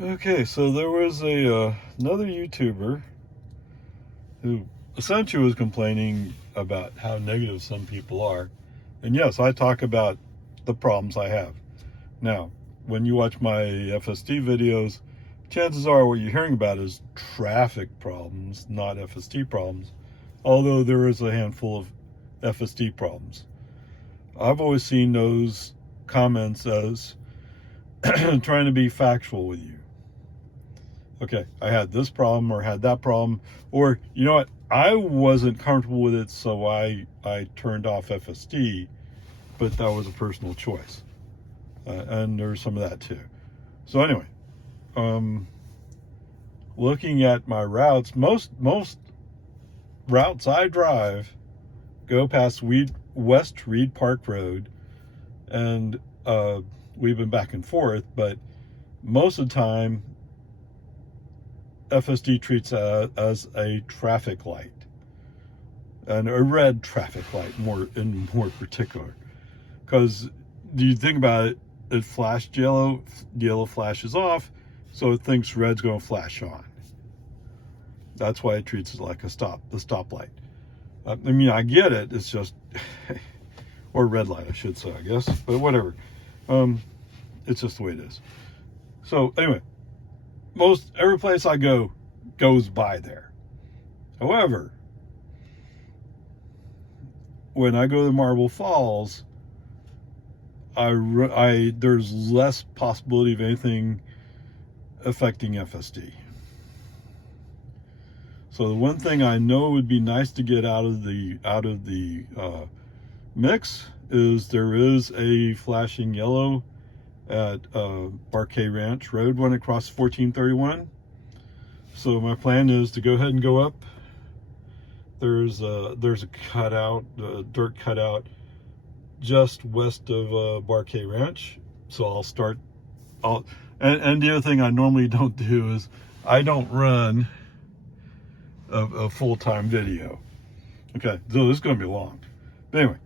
Okay, so there was another YouTuber who essentially was complaining about how negative some people are. And yes, I talk about the problems I have. Now, when you watch my FSD videos, chances are what you're hearing about is traffic problems, not FSD problems, although there is a handful of FSD problems. I've always seen those comments as trying to be factual with you. Okay, I had this problem or had that problem, or you know what, I wasn't comfortable with it, so I turned off FSD, but that was a personal choice. And there's some of that too. So anyway, looking at my routes, most routes I drive go past West Reed Park Road, and we've been back and forth, but most of the time FSD treats it as a traffic light, and a red traffic light more particular, because do you think about it, it flashed yellow flashes off, so it thinks red's going to flash on. That's why it treats it like the stoplight. I mean, I get it, it's just or red light I should say, I guess, but whatever. It's just the way it is. So anyway, most every place I go goes by there. However, when I go to Marble Falls, there's less possibility of anything affecting FSD. So the one thing I know would be nice to get out of the mix is there is a flashing yellow at Barquet Ranch Road when it crosses 1431. So my plan is to go ahead and go up. There's a cutout, a dirt cutout just west of Barquet Ranch. So I'll start. And the other thing I normally don't do is I don't run a full-time video. Okay, so this is going to be long. But anyway,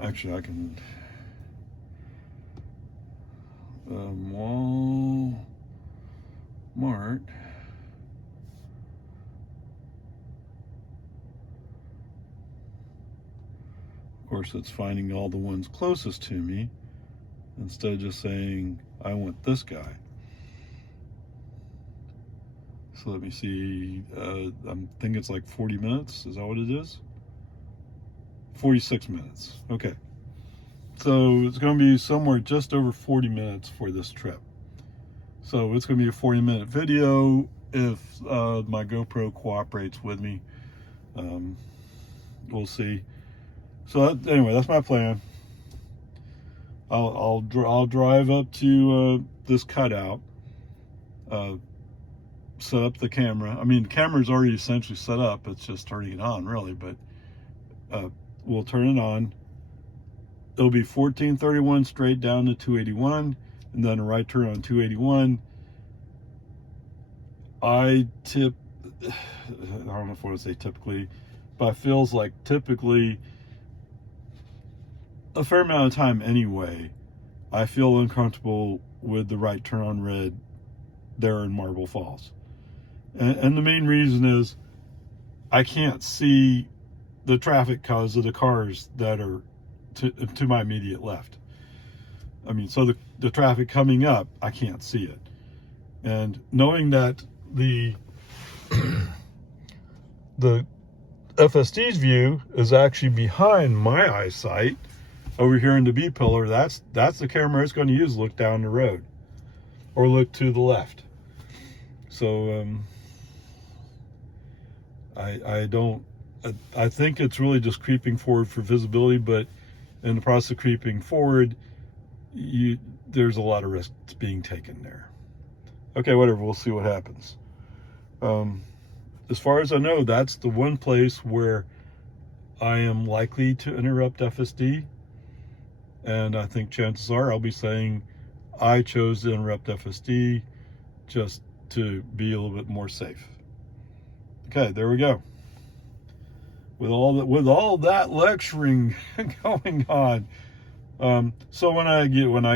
actually I can. Walmart. Of course, it's finding all the ones closest to me instead of just saying, I want this guy. So let me see, I think it's like 40 minutes. Is that what it is? 46 minutes. Okay. So it's going to be somewhere just over 40 minutes for this trip. So it's going to be a 40-minute video if my GoPro cooperates with me. We'll see. So anyway, that's my plan. I'll drive up to this cutout, set up the camera. I mean, the camera's already essentially set up. It's just turning it on, really. But we'll turn it on. It'll be 1431 straight down to 281, and then a right turn on 281. I don't know if I want to say typically, but it feels like typically a fair amount of time anyway, I feel uncomfortable with the right turn on red there in Marble Falls. And the main reason is I can't see the traffic because of the cars that are to my immediate left. I mean, so the traffic coming up, I can't see it. And knowing that the FSD's view is actually behind my eyesight over here in the B pillar, that's the camera it's going to use, look down the road or look to the left. So I think it's really just creeping forward for visibility, but in the process of creeping forward, there's a lot of risk being taken there. Okay, whatever, we'll see what happens. As far as I know, that's the one place where I am likely to interrupt FSD, and I think chances are I'll be saying I chose to interrupt FSD just to be a little bit more safe. Okay, there we go. With all that lecturing going on, so when I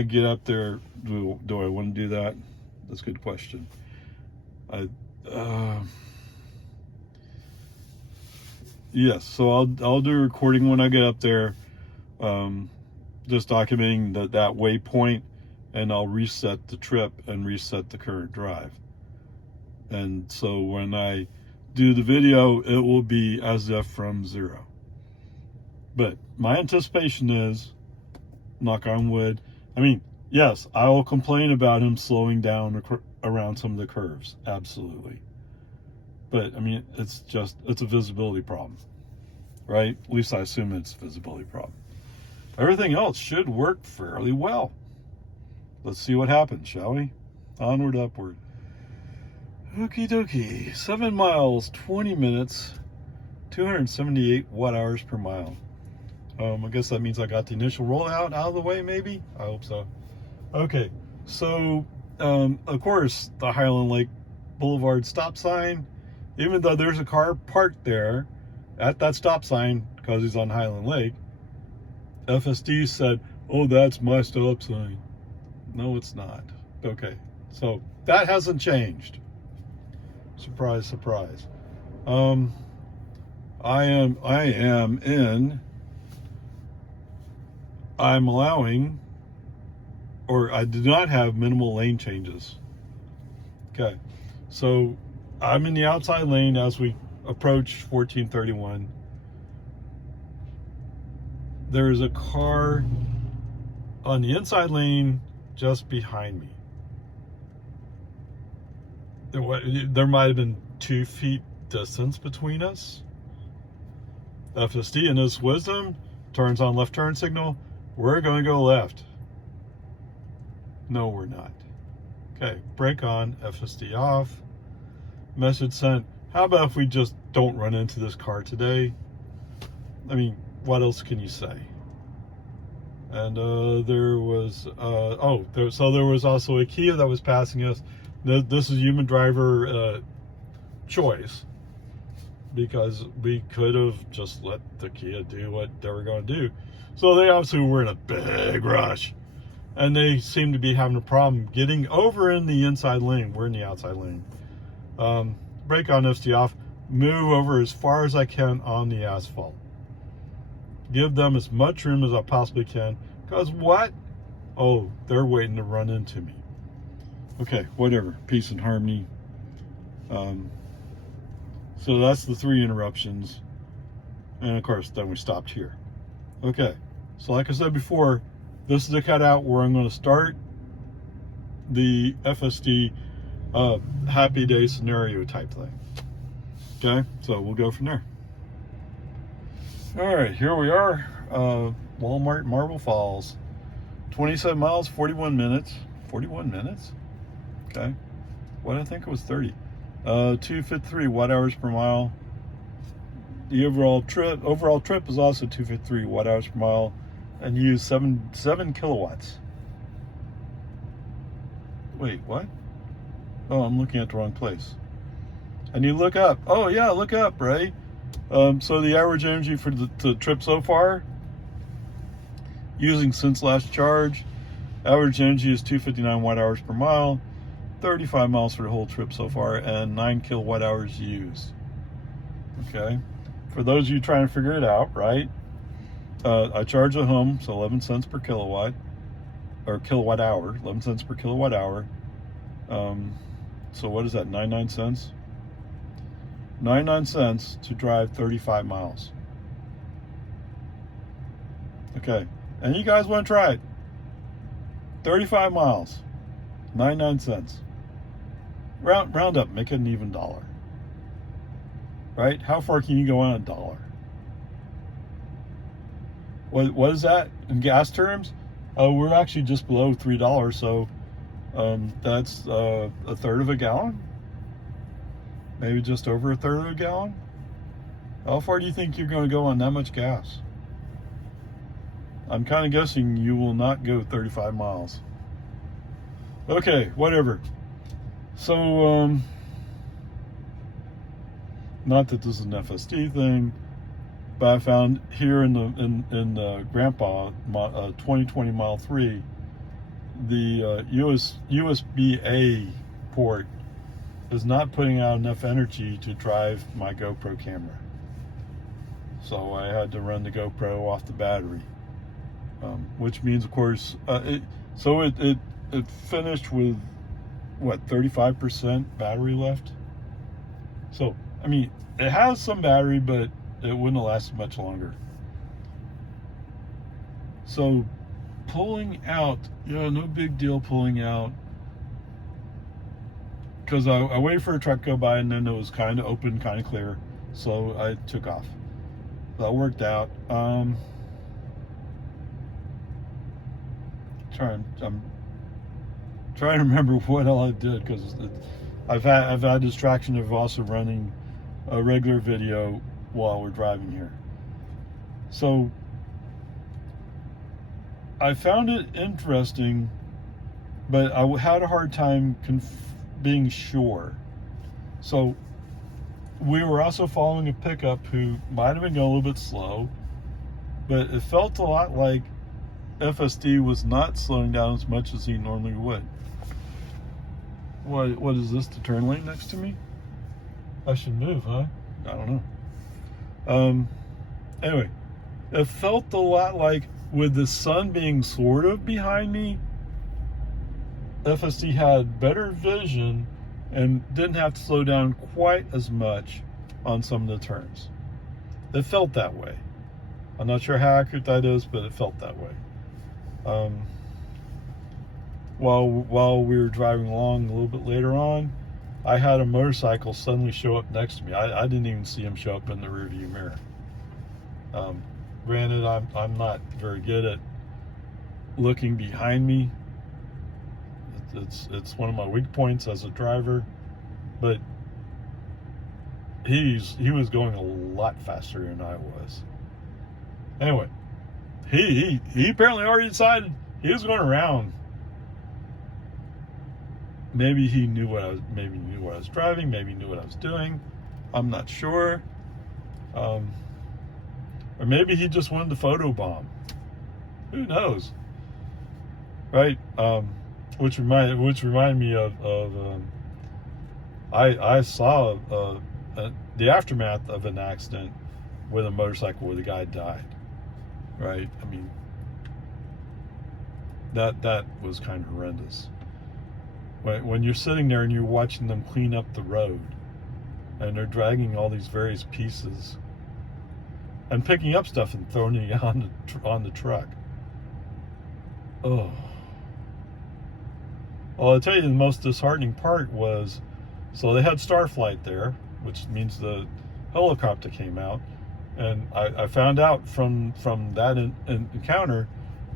get up there, do I want to do that? That's a good question. Yes, so I'll do a recording when I get up there, just documenting that waypoint, and I'll reset the trip and reset the current drive. And so when I do the video, it will be as if from zero. But my anticipation is, knock on wood, I mean, yes, I will complain about him slowing down around some of the curves, absolutely. But I mean, it's a visibility problem, right? At least I assume it's a visibility problem. Everything else should work fairly well. Let's see what happens, shall we? Onward, upward. Okie dokie. 7 miles, 20 minutes, 278 watt hours per mile. I guess that means I got the initial rollout out of the way, maybe? I hope so. Okay, so, of course, the Highland Lake Boulevard stop sign, even though there's a car parked there at that stop sign because he's on Highland Lake, FSD said, oh, that's my stop sign. No, it's not. Okay, so that hasn't changed. Surprise, surprise. I'm allowing, or I did not have minimal lane changes. Okay, so I'm in the outside lane as we approach 1431. There is a car on the inside lane just behind me. There might have been 2 feet distance between us. FSD in his wisdom turns on left turn signal. We're going to go left. No, we're not. Okay, brake on, FSD off. Message sent. How about if we just don't run into this car today? I mean, what else can you say? And there was, there was also a Kia that was passing us. This is human driver choice, because we could have just let the Kia do what they were going to do. So they obviously were in a big rush, and they seem to be having a problem getting over in the inside lane. We're in the outside lane. Brake on, FSD off. Move over as far as I can on the asphalt. Give them as much room as I possibly can. Because what? Oh, they're waiting to run into me. Okay, whatever. Peace and harmony. So that's the 3 interruptions. And of course, then we stopped here. Okay, so like I said before, this is the cutout where I'm going to start the FSD happy day scenario type thing. Okay, so we'll go from there. All right, here we are. Walmart, Marble Falls. 27 miles, 41 minutes. 41 minutes? Okay. What did I think it was 30? 253 watt hours per mile. The overall trip is also 253 watt hours per mile, and you use 7 kilowatts. Wait, what? Oh, I'm looking at the wrong place. I need to look up. Oh yeah, look up, right? So the average energy for the trip so far, using since last charge, average energy is 259 watt hours per mile, 35 miles for the whole trip so far, and 9 kilowatt hours used. Okay, for those of you trying to figure it out, right? I charge at home, so 11 cents per kilowatt, or kilowatt hour, 11 cents per kilowatt hour. So what is that, 99 cents? 99 cents to drive 35 miles. Okay, and you guys want to try it? 35 miles, 99 cents. Round up, make it an even dollar. Right? How far can you go on $1? What is that in gas terms? We're actually just below $3, so that's a third of a gallon. Maybe just over a third of a gallon. How far do you think you're going to go on that much gas? I'm kind of guessing you will not go 35 miles. Okay, whatever. So, not that this is an FSD thing, but I found here in the GRNPA 2020 Mile 3, the USB-A port is not putting out enough energy to drive my GoPro camera. So I had to run the GoPro off the battery, which means, of course, it finished with what, 35% battery left. So I mean, it has some battery, but it wouldn't have lasted much longer. So pulling out, no big deal pulling out, because I waited for a truck to go by, and then it was kind of open, kind of clear, so I took off. That worked out. I'm trying to remember what all I did, because I've had distraction of also running a regular video while we're driving here. So I found it interesting, but I had a hard time being sure. So we were also following a pickup who might have been going a little bit slow, but it felt a lot like FSD was not slowing down as much as he normally would. What is this, the turn lane next to me? I should move, huh? I don't know. Anyway, it felt a lot like, with the sun being sort of behind me, FSD had better vision and didn't have to slow down quite as much on some of the turns. It felt that way. I'm not sure how accurate that is, but it felt that way. While we were driving along a little bit later on, I had a motorcycle suddenly show up next to me. I didn't even see him show up in the rearview mirror. Granted, I'm not very good at looking behind me. It's one of my weak points as a driver, but he was going a lot faster than I was. Anyway, he apparently already decided he was going around. Maybe he knew what I was driving. Maybe he knew what I was doing. I'm not sure. Or maybe he just wanted to photobomb. Who knows? Right? Which reminded me of I saw the aftermath of an accident with a motorcycle where the guy died. Right? I mean, that was kind of horrendous. When you're sitting there and you're watching them clean up the road, and they're dragging all these various pieces and picking up stuff and throwing it on the truck. Oh. Well, I'll tell you, the most disheartening part was, so they had Starflight there, which means the helicopter came out, and I found out from that encounter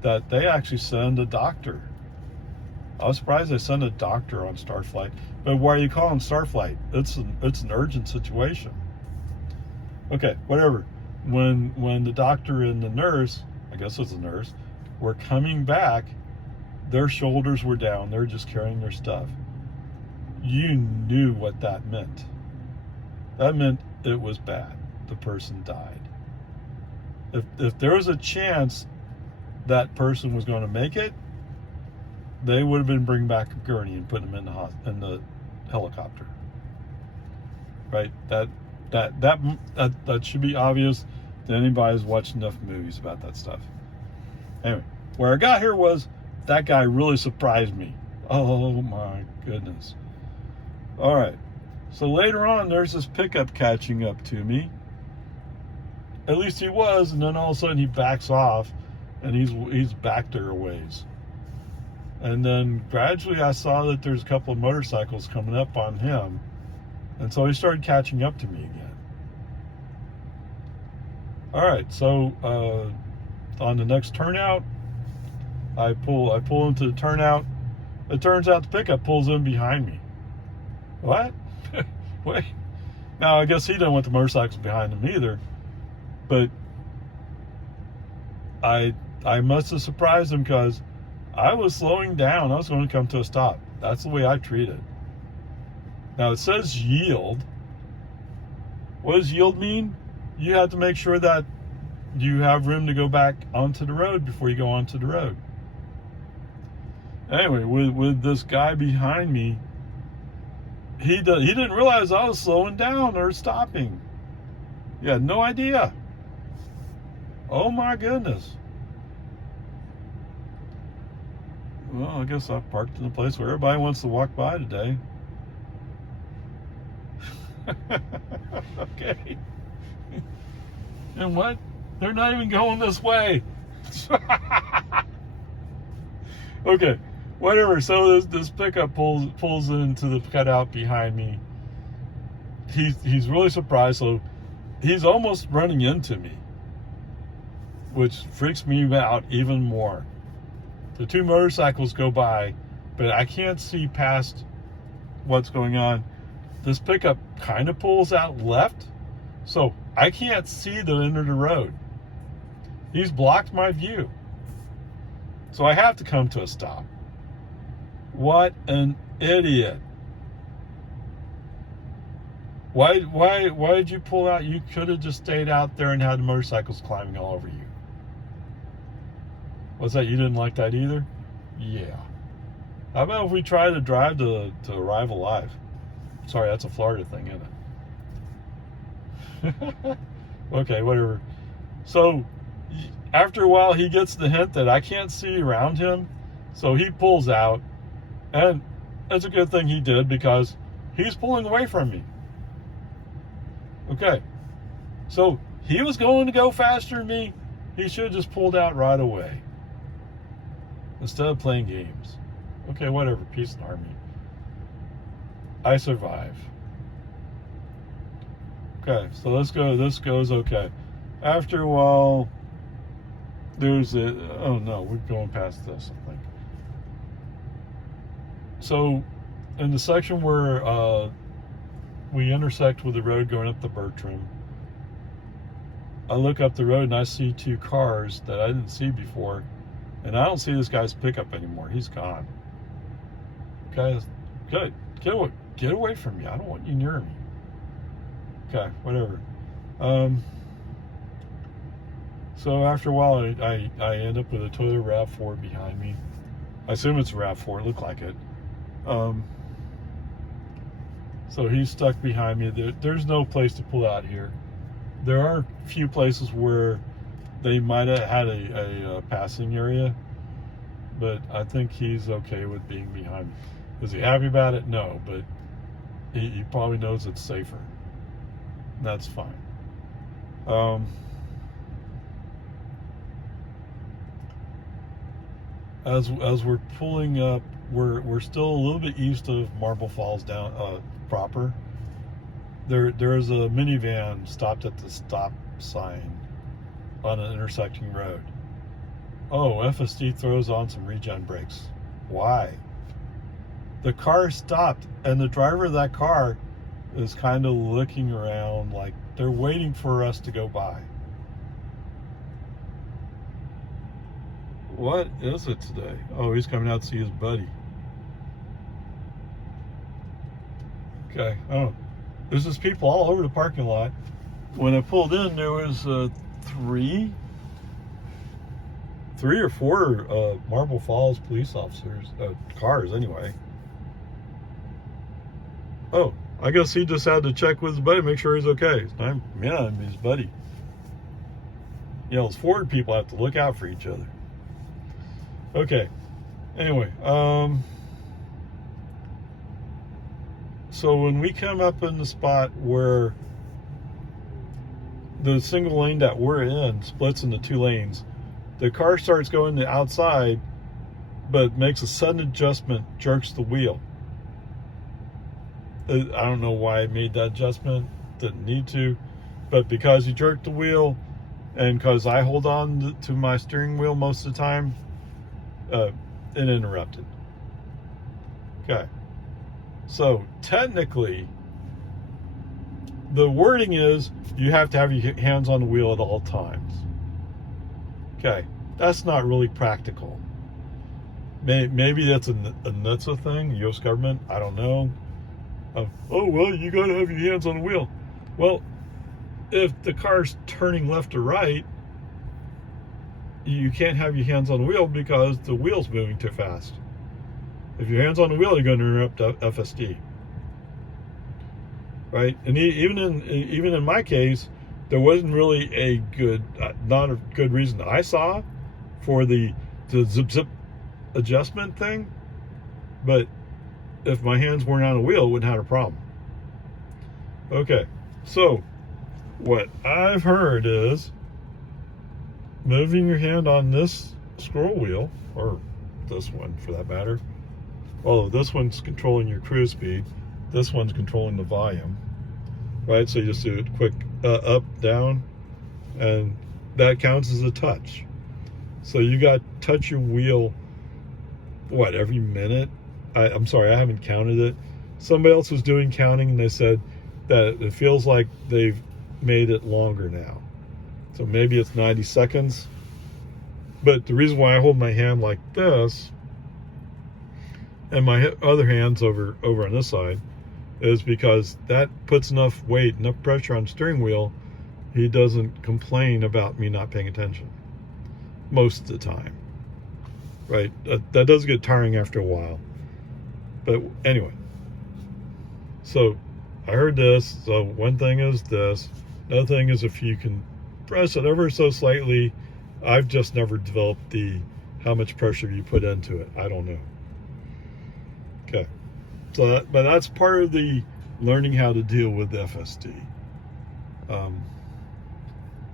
that they actually send a doctor. I was surprised they sent a doctor on Starflight, but why are you calling Starflight? It's an urgent situation. Okay, whatever. When the doctor and the nurse, I guess it was the nurse, were coming back, their shoulders were down. They're just carrying their stuff. You knew what that meant. That meant it was bad. The person died. If there was a chance that person was going to make it, they would have been bringing back a gurney and putting them in the helicopter. Right? That should be obvious to anybody who's watched enough movies about that stuff. Anyway, where I got here was, that guy really surprised me. Oh my goodness. All right. So later on, there's this pickup catching up to me. At least he was, and then all of a sudden he backs off, and he's back there a ways. And then gradually I saw that there's a couple of motorcycles coming up on him, and so he started catching up to me again. All right, so on the next turnout, I pull into the turnout. It turns out the pickup pulls in behind me. What? Wait. Now, I guess he didn't want the motorcycles behind him either, but I must have surprised him, because I was slowing down. I was going to come to a stop. That's the way I treat it. Now, it says yield. What does yield mean? You have to make sure that you have room to go back onto the road before you go onto the road. Anyway, with this guy behind me, he didn't realize I was slowing down or stopping. He had no idea. Oh my goodness. Well, I guess I parked in a place where everybody wants to walk by today. Okay. And what? They're not even going this way. Okay, whatever. So this pickup pulls into the cutout behind me. He's really surprised, so he's almost running into me, which freaks me out even more. The two motorcycles go by, but I can't see past what's going on. This pickup kind of pulls out left, so I can't see the end of the road. He's blocked my view. So I have to come to a stop. What an idiot. Why did you pull out? You could have just stayed out there and had the motorcycles climbing all over you. What's that? You didn't like that either? Yeah. How about if we try to drive to arrive alive? Sorry, that's a Florida thing, isn't it? Okay, whatever. So after a while, he gets the hint that I can't see around him, so he pulls out, and it's a good thing he did because he's pulling away from me. Okay, so he was going to go faster than me. He should have just pulled out right away instead of playing games. Okay, whatever, peace and harmony. I survive. Okay, so this goes okay. After a while, oh no, we're going past this, I think. So in the section where we intersect with the road going up the Bertram, I look up the road and I see two cars that I didn't see before, and I don't see this guy's pickup anymore. He's gone. Okay, good. Get away from me. I don't want you near me. Okay, whatever. So after a while, I end up with a Toyota RAV4 behind me. I assume it's a RAV4. It looked like it. So he's stuck behind me. There's no place to pull out here. There are a few places where they might have had a passing area, but I think he's okay with being behind me. Is he happy about it? No, but he probably knows it's safer. That's fine. As we're pulling up, we're still a little bit east of Marble Falls down proper. There's a minivan stopped at the stop sign on an intersecting road. Oh, FSD throws on some regen brakes. Why? The car stopped, and the driver of that car is kind of looking around like they're waiting for us to go by. What is it today? Oh, he's coming out to see his buddy. Okay. Oh, there's just people all over the parking lot. When I pulled in, there was three or four Marble Falls police officers, cars anyway. Oh, I guess he just had to check with his buddy, make sure he's okay. I'm his buddy. You know, those Ford people have to look out for each other. Okay. Anyway, so when we come up in the spot where the single lane that we're in splits into two lanes, the car starts going to the outside, but makes a sudden adjustment, jerks the wheel. I don't know why I made that adjustment. Didn't need to, but because he jerked the wheel, and because I hold on to my steering wheel most of the time, it interrupted. Okay. So technically, the wording is you have to have your hands on the wheel at all times. Okay. That's not really practical. Maybe that's a NHTSA thing, U.S. government. I don't know. Oh, well, you got to have your hands on the wheel. Well, if the car's turning left or right, you can't have your hands on the wheel because the wheel's moving too fast. If your hand's on the wheel, you're going to interrupt FSD, right? And even in my case, there wasn't really a good, not a good reason I saw for the zip adjustment thing. But if my hands weren't on the wheel, it wouldn't have a problem. Okay, so what I've heard is moving your hand on this scroll wheel, or this one for that matter. Well, this one's controlling your cruise speed. This one's controlling the volume, right? So you just do it quick up, down, and that counts as a touch. So you got to touch your wheel, what, every minute? I'm sorry, I haven't counted it. Somebody else was doing counting, and they said that it feels like they've made it longer now. So maybe it's 90 seconds. But the reason why I hold my hand like this and my other hand's over on this side is because that puts enough weight, enough pressure on the steering wheel. He doesn't complain about me not paying attention most of the time, right? That does get tiring after a while. But anyway, so I heard this. So one thing is this. Another thing is if you can press it ever so slightly. I've just never developed how much pressure you put into it. I don't know. Okay. So but that's part of the learning how to deal with FSD.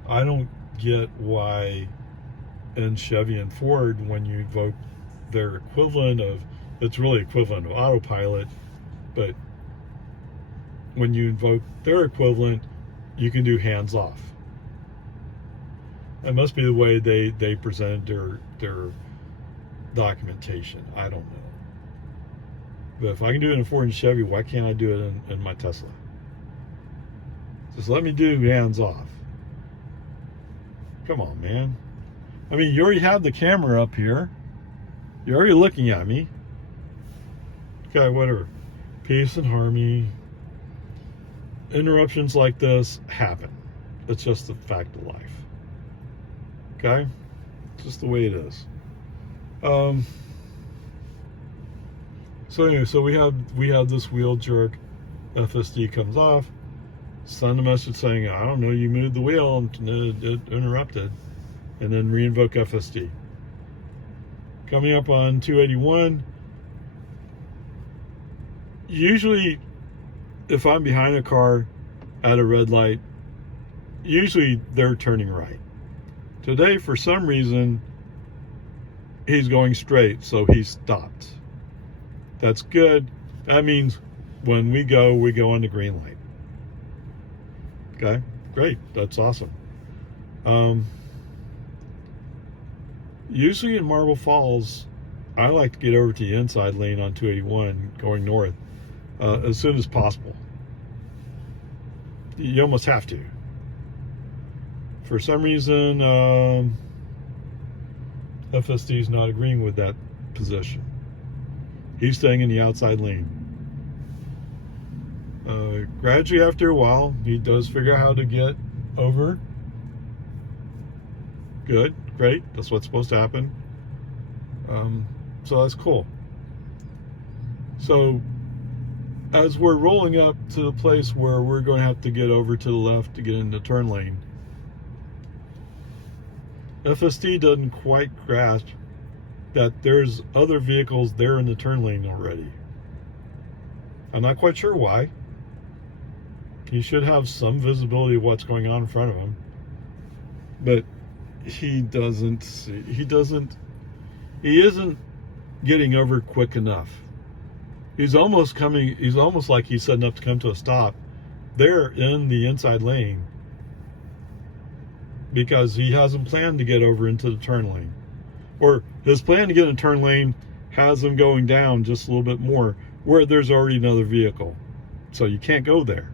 I don't get why in Chevy and Ford, when you invoke their equivalent of, it's really equivalent of autopilot, but when you invoke their equivalent, you can do hands off. It must be the way they presented their documentation. I don't know. But if I can do it in a Ford and Chevy, why can't I do it in my Tesla? Just let me do hands off. Come on, man. I mean, you already have the camera up here. You're already looking at me. Okay, whatever. Peace and harmony. Interruptions like this happen. It's just a fact of life. Okay? Just the way it is. So anyway, so we have this wheel jerk. FSD comes off. Send a message saying, I don't know, you moved the wheel and it interrupted. And then reinvoke FSD. Coming up on 281. Usually, if I'm behind a car at a red light, usually they're turning right. Today, for some reason, he's going straight, so he stopped. That's good. That means when we go on the green light. Okay, great. That's awesome. Usually in Marble Falls, I like to get over to the inside lane on 281 going north as soon as possible. You almost have to. For some reason, FSD is not agreeing with that position. He's staying in the outside lane. Gradually, after a while, he does figure out how to get over. Good, great. That's what's supposed to happen. So that's cool. So as we're rolling up to the place where we're going to have to get over to the left to get in the turn lane, FSD doesn't quite grasp that there's other vehicles there in the turn lane already. I'm not quite sure why. He should have some visibility of what's going on in front of him. But he doesn't see, he isn't getting over quick enough. He's almost like he's setting up to come to a stop there in the inside lane because he hasn't planned to get over into the turn lane. Or his plan to get in the turn lane has him going down just a little bit more where there's already another vehicle. So you can't go there.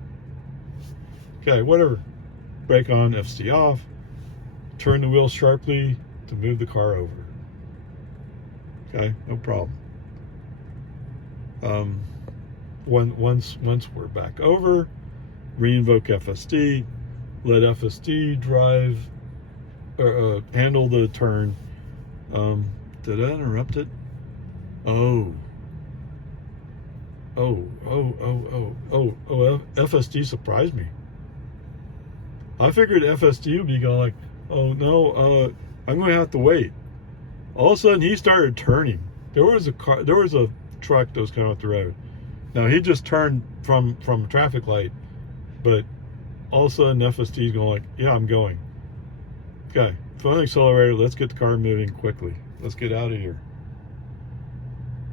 Okay, whatever. Brake on, FSD off. Turn the wheel sharply to move the car over. Okay, no problem. Once we're back over, reinvoke FSD, let FSD drive, or handle the turn. Did I interrupt it? Oh, FSD surprised me. I figured FSD would be going like, oh no, I'm going to have to wait. All of a sudden, he started turning. There was a truck that was coming off the road. Now he just turned from a traffic light, but all of a sudden FSD is going like, yeah, I'm going. Okay, foot on the accelerator. Let's get the car moving quickly. Let's get out of here.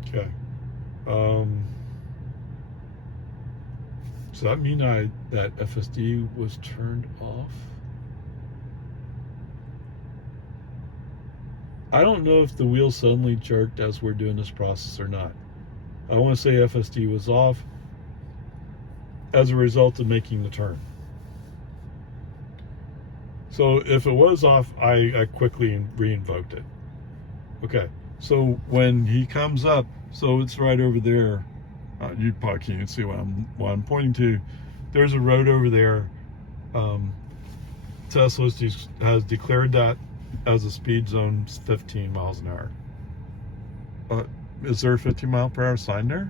Okay. Does that mean that FSD was turned off? I don't know if the wheel suddenly jerked as we're doing this process or not. I want to say FSD was off as a result of making the turn. So if it was off, I quickly re-invoked it. Okay, so when he comes up, so it's right over there. You probably can't even see what I'm pointing to. There's a road over there. Tesla has declared that as a speed zone 15 miles an hour. Is there a 50 mile per hour sign there?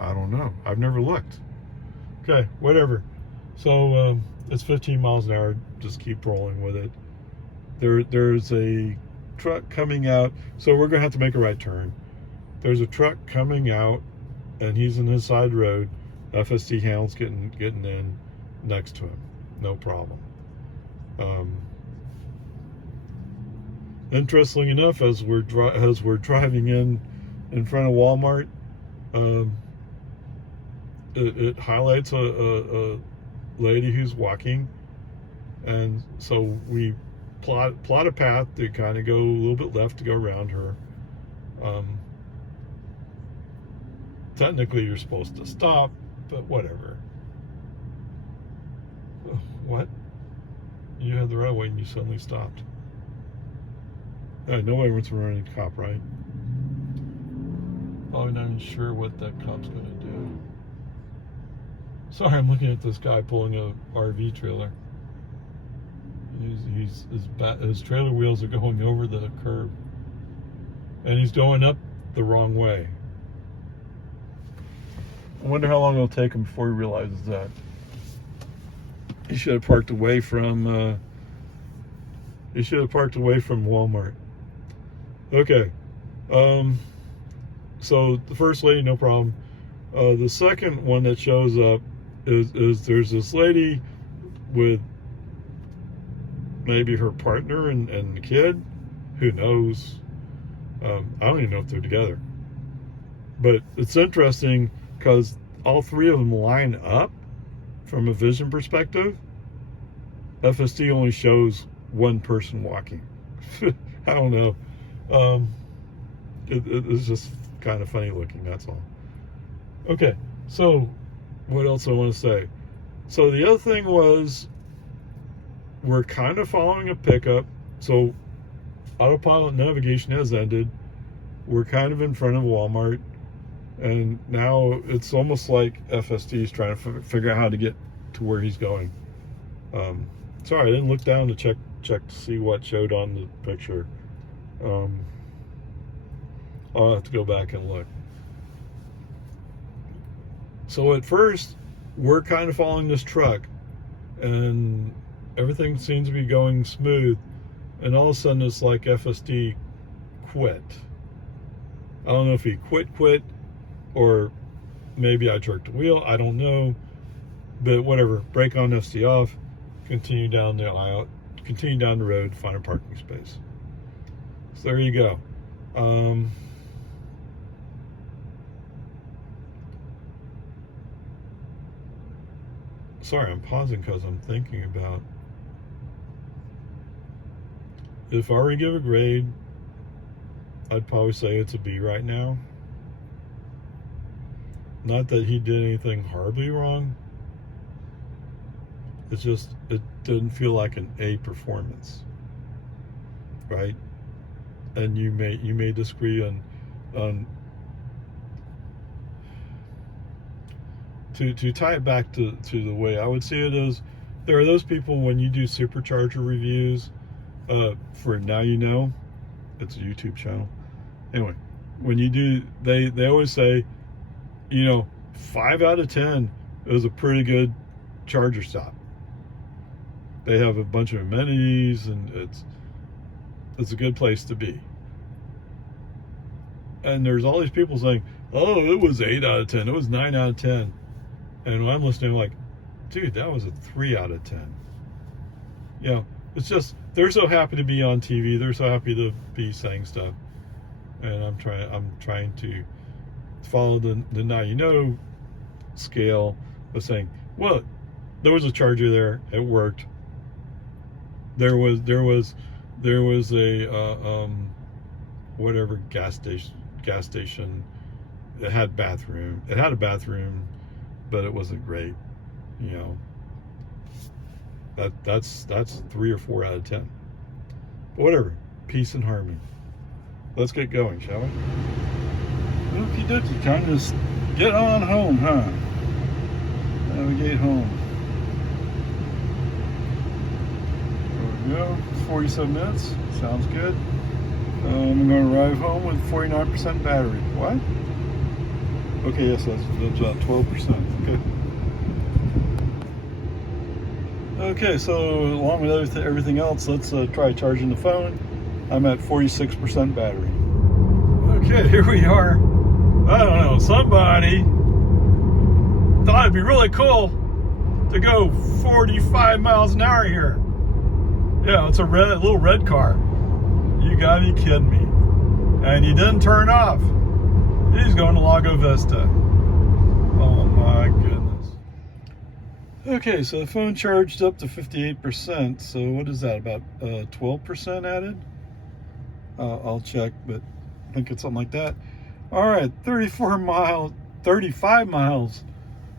I don't know. I've never looked. Okay, whatever. So it's 15 miles an hour. Just keep rolling with it. There's a truck coming out. So we're going to have to make a right turn. There's a truck coming out, and he's in his side road. FSD handles getting in next to him. No problem. Interestingly enough, as we're driving in front of Walmart, it highlights a lady who's walking, and so we plot a path to kind of go a little bit left to go around her. Technically, you're supposed to stop, but whatever. What? You had the right way and you suddenly stopped. Nobody wants to run a cop, right? Probably not even sure what that cop's going to do. Sorry, I'm looking at this guy pulling a RV trailer. His trailer wheels are going over the curb, and he's going up the wrong way. I wonder how long it'll take him before he realizes that. He should have parked away from. Walmart. Okay. So the first lady, no problem. The second one that shows up is there's this lady with maybe her partner and the kid. Who knows? I don't even know if they're together. But it's interesting because all three of them line up from a vision perspective. FSD only shows one person walking. I don't know. It's just kind of funny looking, that's all. Okay, so what else I want to say? So the other thing was, we're kind of following a pickup. So autopilot navigation has ended. We're kind of in front of Walmart. And now it's almost like FSD is trying to figure out how to get to where he's going. Sorry, I didn't look down to check to see what showed on the picture. I'll have to go back and look. So at first, we're kind of following this truck, and everything seems to be going smooth. And all of a sudden, it's like FSD quit. I don't know if he quit, or maybe I jerked the wheel. I don't know, but whatever. Brake on, FSD off. Continue down the aisle. Continue down the road. Find a parking space. So there you go. Sorry, I'm pausing because I'm thinking about, if I were to give a grade, I'd probably say it's a B right now. Not that he did anything horribly wrong. It's just, it didn't feel like an A performance, right? And you may disagree on to tie it back to the way I would see it is, there are those people when you do supercharger reviews for Now You Know, it's a YouTube channel. Anyway, when you do, they always say, you know, 5 out of 10 is a pretty good charger stop. They have a bunch of amenities, and it's a good place to be. And there's all these people saying, oh, it was 8 out of 10, it was 9 out of 10. And when I'm listening, I'm like, dude, that was a 3 out of 10. You know, it's just, they're so happy to be on TV, they're so happy to be saying stuff. And I'm trying to follow the now you know scale of saying, well, there was a charger there, it worked. There was a whatever gas station. It had a bathroom, but it wasn't great. You know, that's 3 or 4 out of 10. But whatever, peace and harmony. Let's get going, shall we? Okie dokie, time to get on home, huh? Navigate home. There we go. 47 minutes. Sounds good. I'm going to arrive home with 49% battery. What? Okay, yes, that's 12%. Okay, so along with everything else, let's try charging the phone. I'm at 46% battery. Okay, here we are. I don't know, somebody thought it'd be really cool to go 45 miles an hour here. Yeah, it's a little red car. You gotta be kidding me. And he didn't turn off. He's going to Lago Vista. Oh my goodness. Okay, so the phone charged up to 58%. So what is that, about 12% added? I'll check, but I think it's something like that. All right, 35 miles,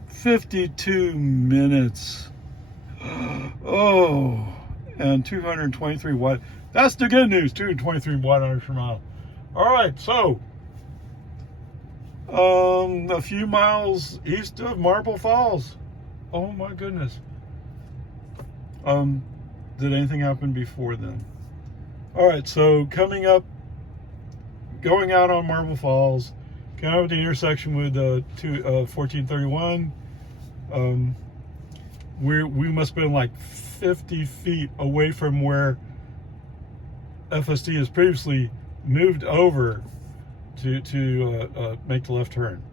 52 minutes. Oh, and 223 watt. That's the good news, 223 watt-hours per mile. All right, so a few miles east of Marble Falls. Oh my goodness. Did anything happen before then? All right, so coming up, going out on Marble Falls, coming up at the intersection with 1431. We must have been like 50 feet away from where FSD has previously moved over to make the left turn.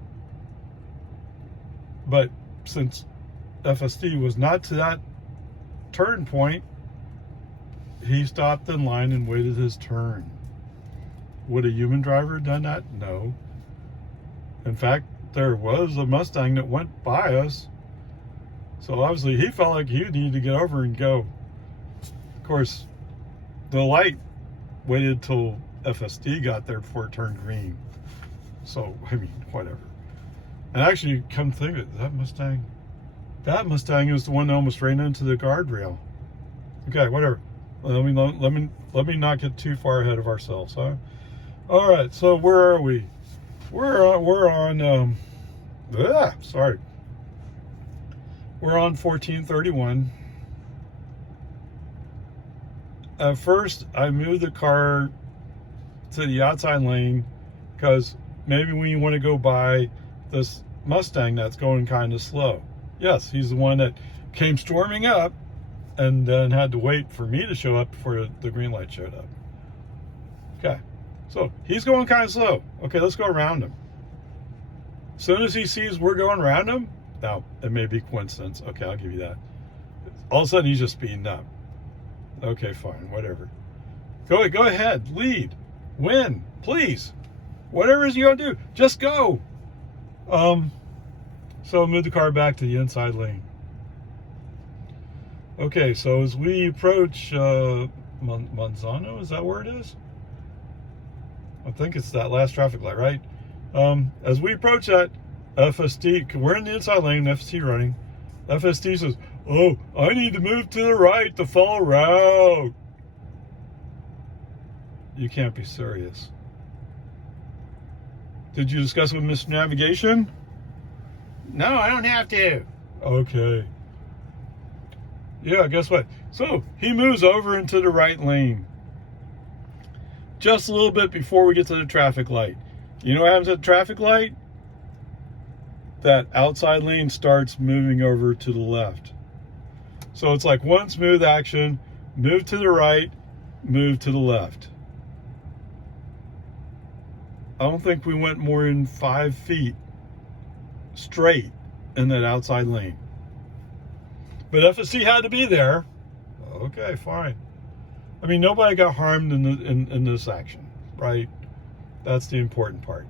But since FSD was not to that turn point, he stopped in line and waited his turn. Would a human driver have done that? No. In fact, there was a Mustang that went by us. So obviously he felt like he needed to get over and go. Of course, the light waited till FSD got there before it turned green. So, I mean, whatever. And actually, come to think of it, that Mustang is the one that almost ran into the guardrail. Okay, whatever. Let me not get too far ahead of ourselves, huh? All right, so where are we? We're on 1431. At first, I moved the car to the outside lane because maybe when you want to go by this Mustang that's going kind of slow. Yes, he's the one that came storming up and then had to wait for me to show up before the green light showed up. Okay, so he's going kind of slow. Okay, let's go around him. As soon as he sees we're going around him, now it may be coincidence. Okay, I'll give you that. All of a sudden he's just speeding up. Okay, fine, whatever. Go ahead, lead, win, please. Whatever it is you're gonna do, just go. So move the car back to the inside lane. Okay, so as we approach Manzano, is that where it is? I think it's that last traffic light, right? As we approach that, FSD, we're in the inside lane, FSD running. FSD says, oh, I need to move to the right to follow route. You can't be serious. Did you discuss it with Mr. Navigation? No, I don't have to. Okay. Yeah, guess what? So he moves over into the right lane. Just a little bit before we get to the traffic light. You know what happens at the traffic light? that outside lane starts moving over to the left. So it's like one smooth action, move to the right, move to the left. I don't think we went more than 5 feet straight in that outside lane. But FSD had to be there. Okay, fine. I mean, nobody got harmed in this action, right? That's the important part.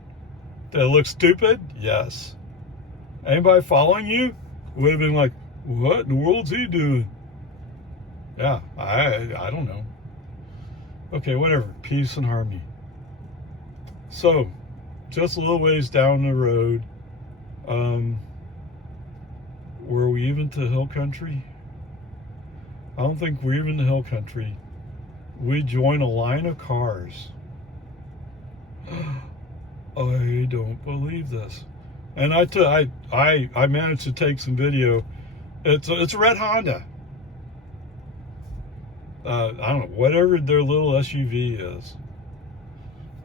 Did it look stupid? Yes. Anybody following you would have been like, what in the world's he doing? Yeah, I don't know. Okay, whatever. Peace and harmony. So, just a little ways down the road, were we even to hill country? I don't think we're even to hill country. We join a line of cars. I don't believe this. And I managed to take some video. It's a red Honda. I don't know, whatever their little SUV is.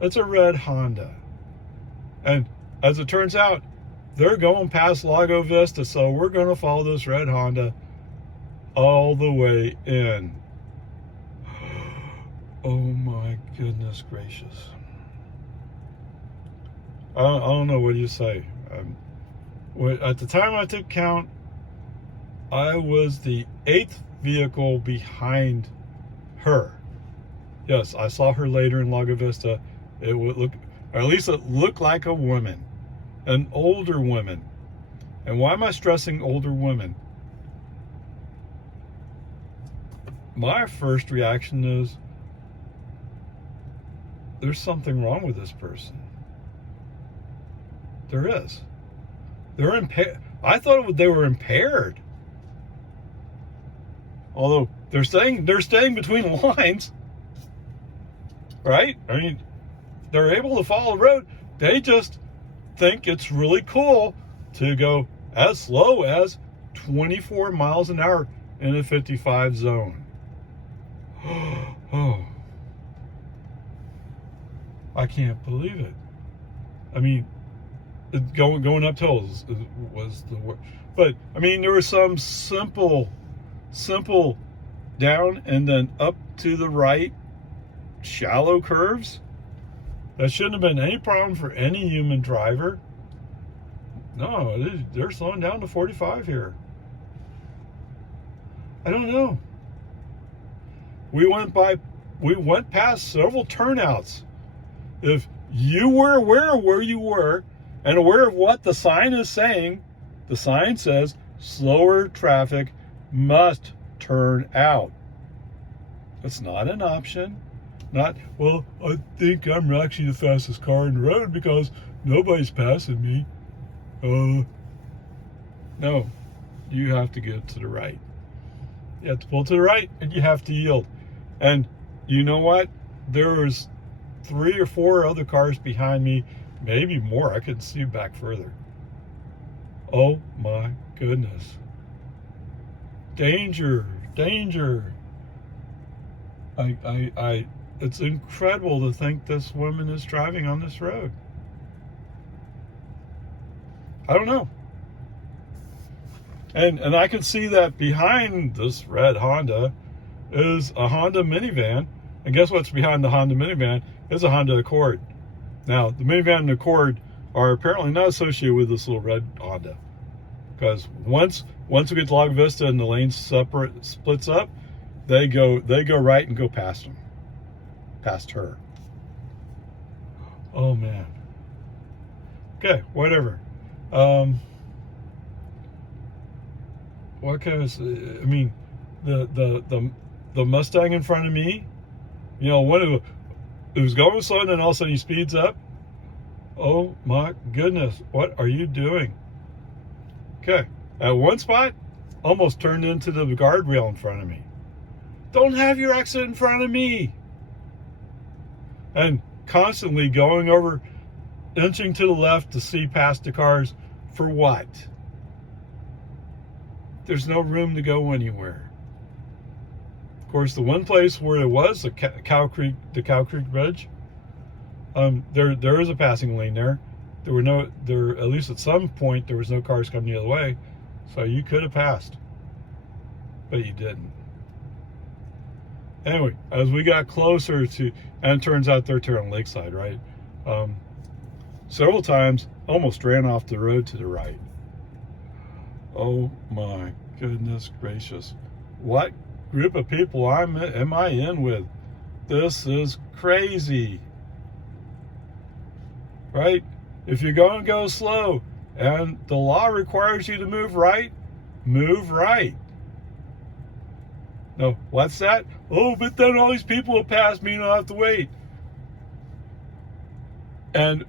It's a red Honda. And as it turns out, they're going past Lago Vista, so we're going to follow this red Honda all the way in. Oh my goodness gracious. I don't know, what do you say? At the time I took count, I was the 8th vehicle behind her. Yes, I saw her later in Lago Vista. It would look, or at least it looked like a woman, an older woman. And why am I stressing older women? My first reaction is, there's something wrong with this person. There is. They're impaired. I thought they were impaired. Although they're staying between the lines, right? I mean, they're able to follow the road. They just think it's really cool to go as slow as 24 miles an hour in a 55 zone. Oh, I can't believe it. I mean, going up hills was the worst. But I mean, there were some simple down and then up to the right shallow curves that shouldn't have been any problem for any human driver. No, they're slowing down to 45 here. I don't know. We went past several turnouts. If you were aware of where you were and aware of what the sign is saying, the sign says slower traffic must turn out. It's not an option. Not, well, I think I'm actually the fastest car in the road because nobody's passing me. No, you have to get to the right. You have to pull to the right and you have to yield. And you know what? There was 3 or 4 other cars behind me, maybe more. I couldn't see back further. Oh my goodness. Danger, danger. It's incredible to think this woman is driving on this road. I don't know. And I can see that behind this red Honda is a Honda minivan. And guess what's behind the Honda minivan? It's a Honda Accord. Now, the minivan and the Accord are apparently not associated with this little red Honda. Because once we get to Lago Vista and the lane splits up, they go right and go past them. Past her. Oh man. Okay, whatever. What kind of, I mean, the Mustang in front of me, you know, when it was going slow and then all of a sudden he speeds up. Oh my goodness, what are you doing? Okay, at one spot, almost turned into the guardrail in front of me. Don't have your exit in front of me. And constantly going over, inching to the left to see past the cars for what? There's no room to go anywhere. Of course, the one place where there was the Cow Creek Bridge, there is a passing lane there, at least at some point, there was no cars coming the other way. So you could have passed, but you didn't. Anyway, as we got closer to, and it turns out they're turning Lakeside, right? Several times, almost ran off the road to the right. Oh my goodness gracious. What group of people am I in with? This is crazy. Right? If you're going to go slow and the law requires you to move right, move right. No, what's that? Oh, but then all these people have passed me and I'll have to wait. And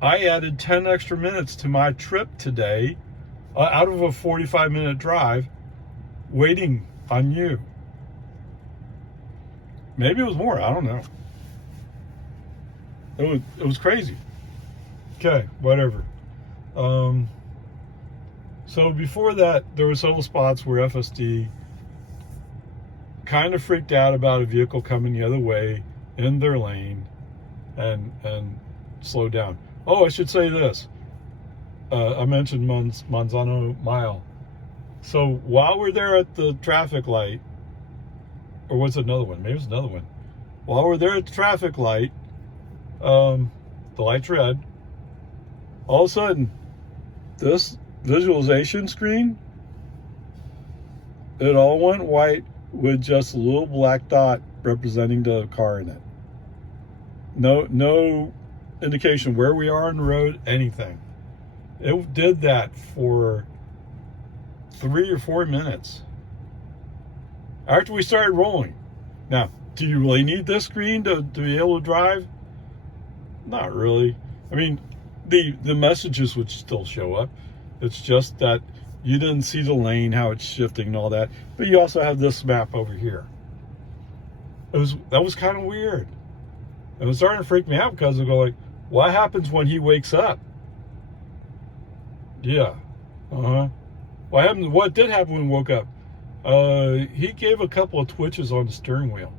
I added 10 extra minutes to my trip today, out of a 45-minute drive, waiting on you. Maybe it was more, I don't know. It was crazy. Okay, whatever. So before that, there were several spots where FSD kind of freaked out about a vehicle coming the other way in their lane and slowed down. Oh, I should say this. I mentioned Manzano Mile. So while we're there at the traffic light, or was it another one? Maybe it's another one. While we're there at the traffic light, the light's red. All of a sudden, this visualization screen, it all went white with just a little black dot representing the car in it. No indication where we are on the road, anything. It did that for 3 or 4 minutes after we started rolling. Now, do you really need this screen to be able to drive? Not really. I mean, the messages would still show up. It's just that you didn't see the lane, how it's shifting and all that. But you also have this map over here. That was kind of weird. It was starting to freak me out because I'm going, what happens when he wakes up? Yeah. What did happen when he woke up? He gave a couple of twitches on the steering wheel.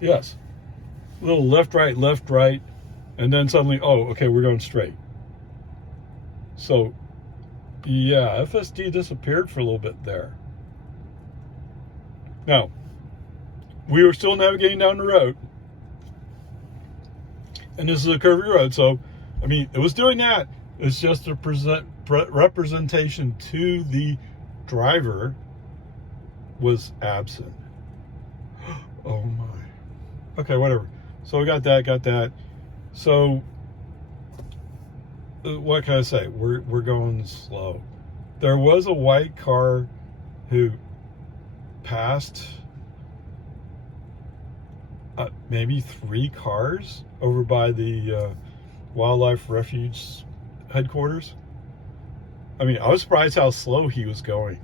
Yes. A little left, right. And then suddenly, oh, okay, we're going straight. So, yeah, FSD disappeared for a little bit there. Now, we were still navigating down the road. And this is a curvy road, so, I mean, it was doing that. It's just a representation to the driver was absent. Oh my. Okay, whatever. So we got that. So, what can I say? We're going slow. There was a white car who passed maybe 3 cars over by the wildlife refuge headquarters. I mean, I was surprised how slow he was going.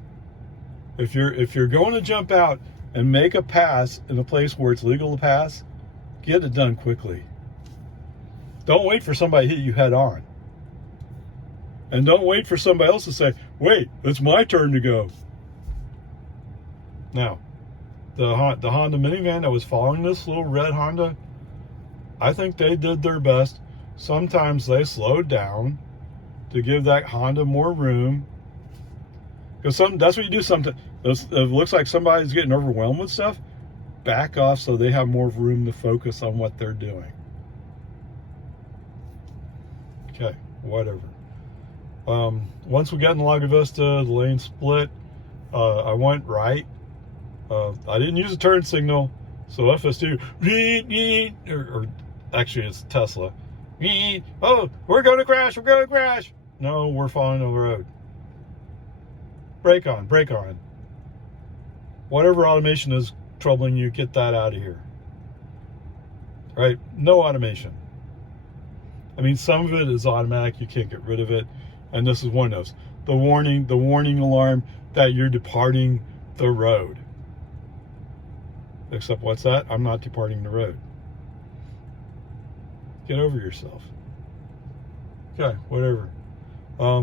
If you're going to jump out and make a pass in a place where it's legal to pass, get it done quickly. Don't wait for somebody to hit you head on. And don't wait for somebody else to say, wait, it's my turn to go. Now, the Honda minivan that was following this little red Honda, I think they did their best. Sometimes they slowed down to give that Honda more room. Because that's what you do sometimes. If it looks like somebody's getting overwhelmed with stuff, back off so they have more room to focus on what they're doing. Okay, whatever. Once we got in Lago Vista, the lane split. I went right. I didn't use a turn signal, so FSD, or actually it's Tesla. Oh, we're going to crash. No, we're falling over the road. Brake on. Whatever automation is troubling you, get that out of here. Right? No automation. I mean, some of it is automatic. You can't get rid of it. And this is one of those. The warning alarm that you're departing the road. Except what's that? I'm not departing the road. Get over yourself. Okay, whatever. I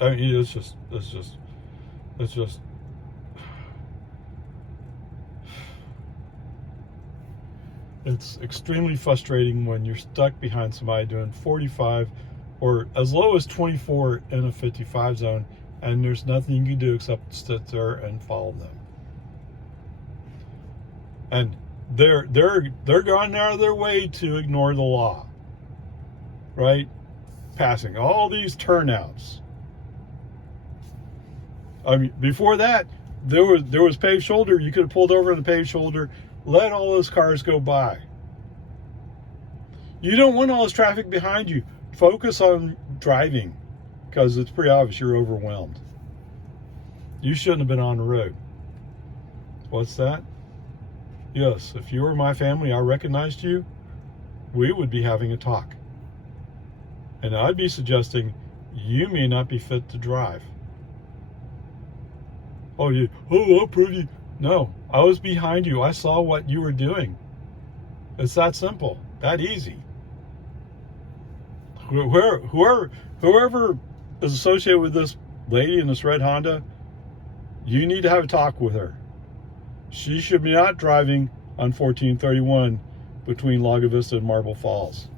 mean, it's just. It's extremely frustrating when you're stuck behind somebody doing 45 or as low as 24 in a 55 zone, and there's nothing you can do except sit there and follow them. And they're going out of their way to ignore the law, right? Passing all these turnouts. I mean, before that, there was paved shoulder. You could have pulled over on the paved shoulder, let all those cars go by. You don't want all this traffic behind you. Focus on driving, because it's pretty obvious you're overwhelmed. You shouldn't have been on the road. What's that? Yes, if you were my family, I recognized you, we would be having a talk. And I'd be suggesting you may not be fit to drive. Oh, I'll prove you. No, I was behind you. I saw what you were doing. It's that simple, that easy. Whoever is associated with this lady in this red Honda, you need to have a talk with her. She should be not driving on 1431 between Lago Vista and Marble Falls.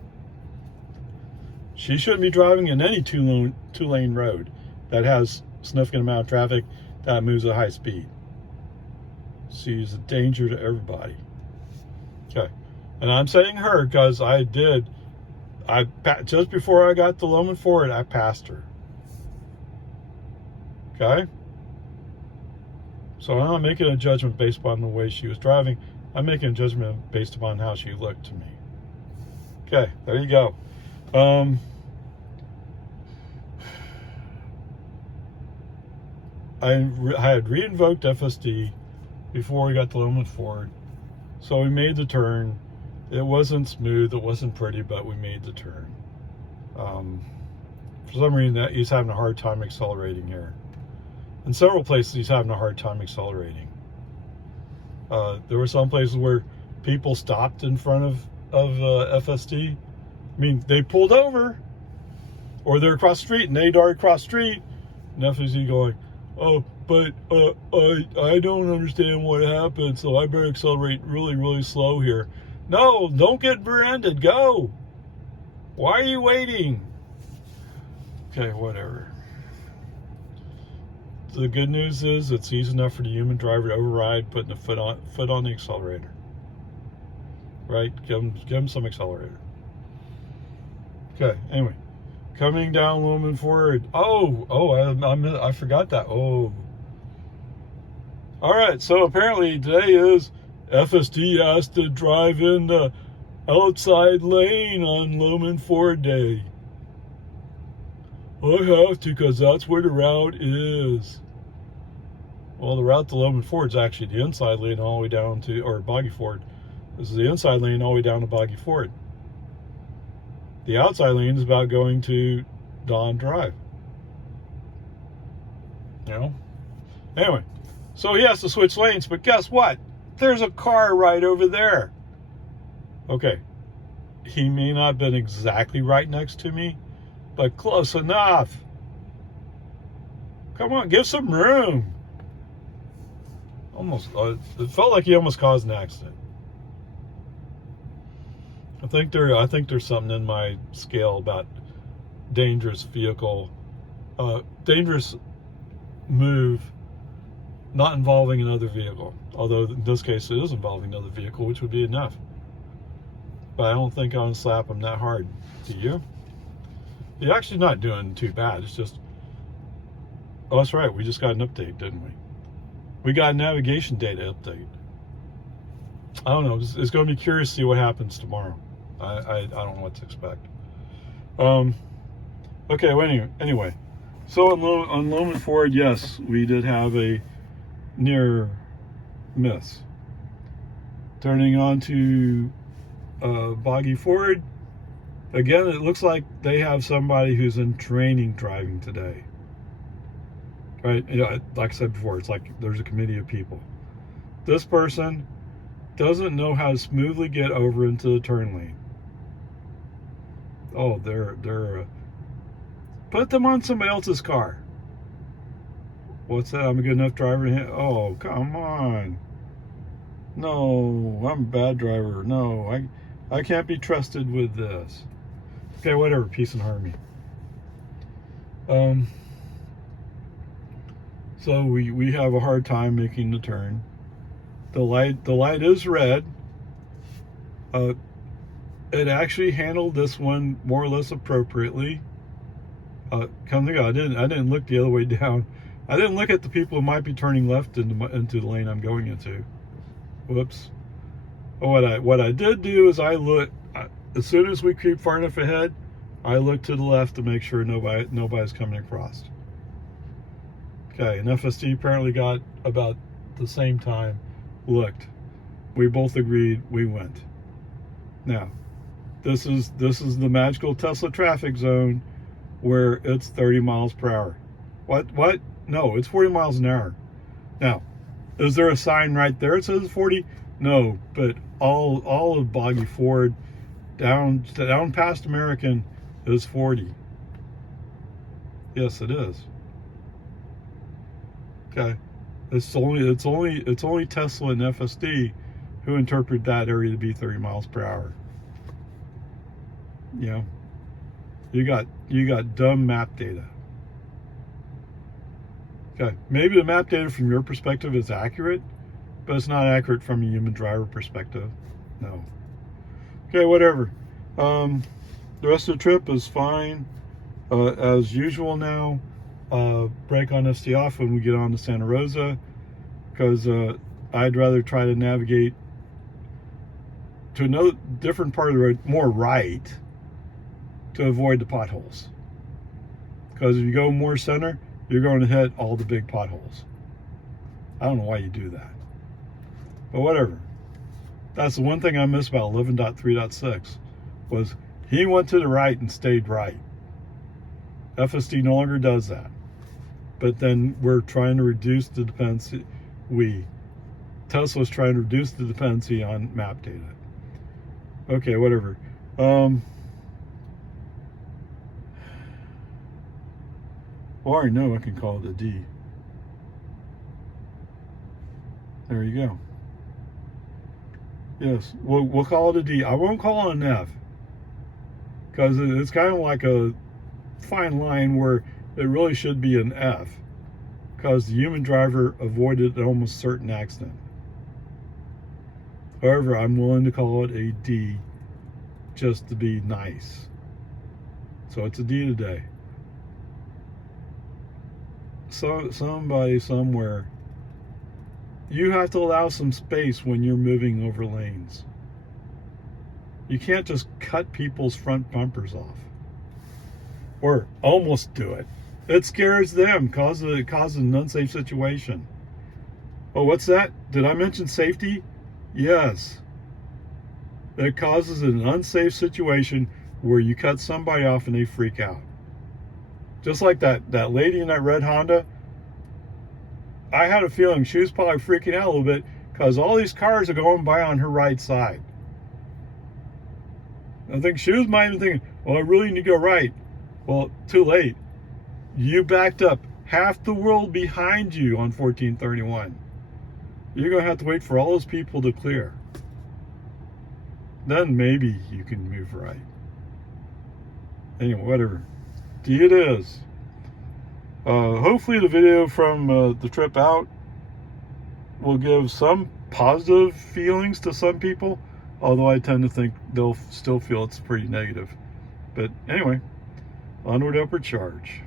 She shouldn't be driving in any two-lane road that has a significant amount of traffic that moves at high speed. She's a danger to everybody. Okay, and I'm saying her because just before I got to Loman Ford, I passed her. Okay? So I'm not making a judgment based upon the way she was driving. I'm making a judgment based upon how she looked to me. Okay, there you go. I had re-invoked FSD before we got to Loman Ford. So we made the turn. It wasn't smooth, it wasn't pretty, but we made the turn. For some reason, he's having a hard time accelerating here. In several places, he's having a hard time accelerating. There were some places where people stopped in front of FSD. I mean, they pulled over, or they're across the street, and they'd already crossed the street, and FSD going, oh, but I don't understand what happened, so I better accelerate really, really slow here. No, don't get rear-ended. Go. Why are you waiting? Okay, whatever. The good news is it's easy enough for the human driver to override putting a foot on the accelerator. Right? Give him some accelerator. Okay, anyway. Coming down Loman Ford. I forgot that. Oh. All right, so apparently today is FSD has to drive in the outside lane on Loman Ford Day. I have to, because that's where the route is. Well, the route to Loman Ford is actually the inside lane all the way down to, or Boggy Ford. This is the inside lane all the way down to Boggy Ford. The outside lane is about going to Dawn Drive. You know? Anyway, so he has to switch lanes, but guess what? There's a car right over there. Okay, he may not have been exactly right next to me, but close enough. Come on, give some room. Almost, it felt like he almost caused an accident. I think there's something in my scale about dangerous vehicle, dangerous move, not involving another vehicle. Although in this case it is involving another vehicle, which would be enough. But I don't think I'm gonna slap him that hard. Do you? He's actually not doing too bad. It's just, oh, that's right. We just got an update, didn't we? We got a navigation data update. I don't know. It's going to be curious to see what happens tomorrow. I don't know what to expect. Okay. Well, anyway. So on Loman Ford, yes, we did have a near miss. Turning on to Boggy Ford. Again, it looks like they have somebody who's in training driving today. Right? You know, like I said before, it's like there's a committee of people. This person doesn't know how to smoothly get over into the turn lane. Oh, they're put them on somebody else's car. What's that? I'm a good enough driver to hit? Oh, come on. No, I'm a bad driver. No, I can't be trusted with this. Okay, whatever. Peace and harmony. So we have a hard time making the turn. The light is red. It actually handled this one more or less appropriately. Come to God, I didn't look the other way down. I didn't look at the people who might be turning left into the lane I'm going into. Whoops. What I did do is I looked, as soon as we creep far enough ahead, I looked to the left to make sure nobody's coming across. Okay, and FSD apparently got about the same time. Looked. We both agreed, we went. Now, this is the magical Tesla traffic zone where it's 30 miles per hour. What? No, it's 40 miles an hour. Now, is there a sign right there that says 40? No, but all of Boggy Ford down past American is 40. Yes, it is. Okay. It's only Tesla and FSD who interpret that area to be 30 miles per hour. You know, you got dumb map data. Okay, maybe the map data from your perspective is accurate, but it's not accurate from a human driver perspective. No. Okay, whatever. The rest of the trip is fine, as usual now. Brake on FSD off when we get on to Santa Rosa, because I'd rather try to navigate to another different part of the road, more right, to avoid the potholes. Because if you go more center, you're going to hit all the big potholes. I don't know why you do that, but whatever. That's the one thing I miss about 11.3.6 was he went to the right and stayed right. FSD no longer does that. But then we're trying to reduce the dependency. Tesla's trying to reduce the dependency on map data. Okay, whatever. Well, I already know I can call it a D. There you go. Yes, we'll call it a D. I won't call it an F, because it's kind of like a fine line where it really should be an F, because the human driver avoided an almost certain accident. However, I'm willing to call it a D just to be nice. So it's a D today. So somebody somewhere, you have to allow some space when you're moving over lanes. You can't just cut people's front bumpers off, or almost do it. It scares them, causes an unsafe situation. Oh, what's that? Did I mention safety? Yes. It causes an unsafe situation where you cut somebody off and they freak out. Just like that lady in that red Honda. I had a feeling she was probably freaking out a little bit because all these cars are going by on her right side. I think she was might even thinking, well, I really need to go right. Well, too late. You backed up half the world behind you on 1431. You're going to have to wait for all those people to clear. Then maybe you can move right. Anyway, whatever. D it is. Hopefully the video from the trip out will give some positive feelings to some people, although I tend to think they'll still feel it's pretty negative. But anyway, onward, upward charge.